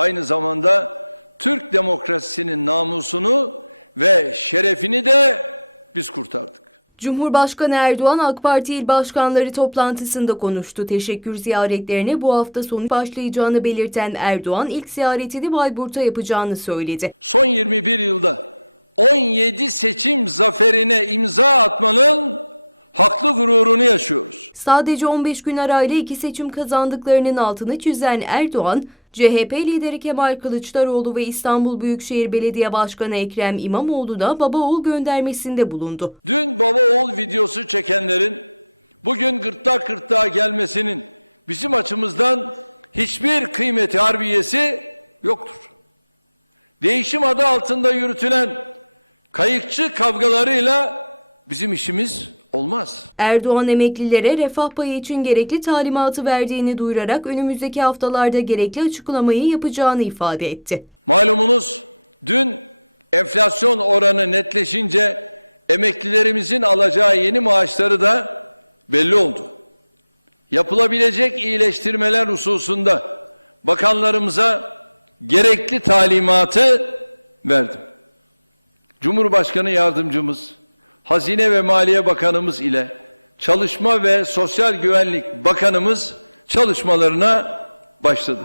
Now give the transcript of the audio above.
aynı zamanda Türk demokrasisinin namusunu ve şerefini de biz kurtardık. Cumhurbaşkanı Erdoğan AK Parti il başkanları toplantısında konuştu. Teşekkür ziyaretlerine bu hafta sonu başlayacağını belirten Erdoğan ilk ziyaretini Bayburt'a yapacağını söyledi. Son 21 yılda 17 seçim zaferine imza atmanın haklı gururunu yaşıyoruz. Sadece 15 gün arayla iki seçim kazandıklarının altını çizen Erdoğan, CHP lideri Kemal Kılıçdaroğlu ve İstanbul Büyükşehir Belediye Başkanı Ekrem İmamoğlu'na baba oğul göndermesinde bulundu. Dün baba oğul videosu çekenlerin bugün gırtlak gırtlağa gelmesinin bizim açımızdan hiçbir kıymeti harbiyesi yoktur. Değişim adı altında yürütülen kayıkçı kavgalarıyla bizim işimiz olmaz. Erdoğan emeklilere refah payı için gerekli talimatı verdiğini duyurarak önümüzdeki haftalarda gerekli açıklamayı yapacağını ifade etti. Malumunuz dün enflasyon oranı netleşince emeklilerimizin alacağı yeni maaşları da belli oldu. Yapılabilecek iyileştirmeler hususunda bakanlarımıza gerekli talimatı verdim. Cumhurbaşkanı yardımcımız, Hazine ve Maliye Bakanımız ile Çalışma ve Sosyal Güvenlik Bakanımız çalışmalarına başladı.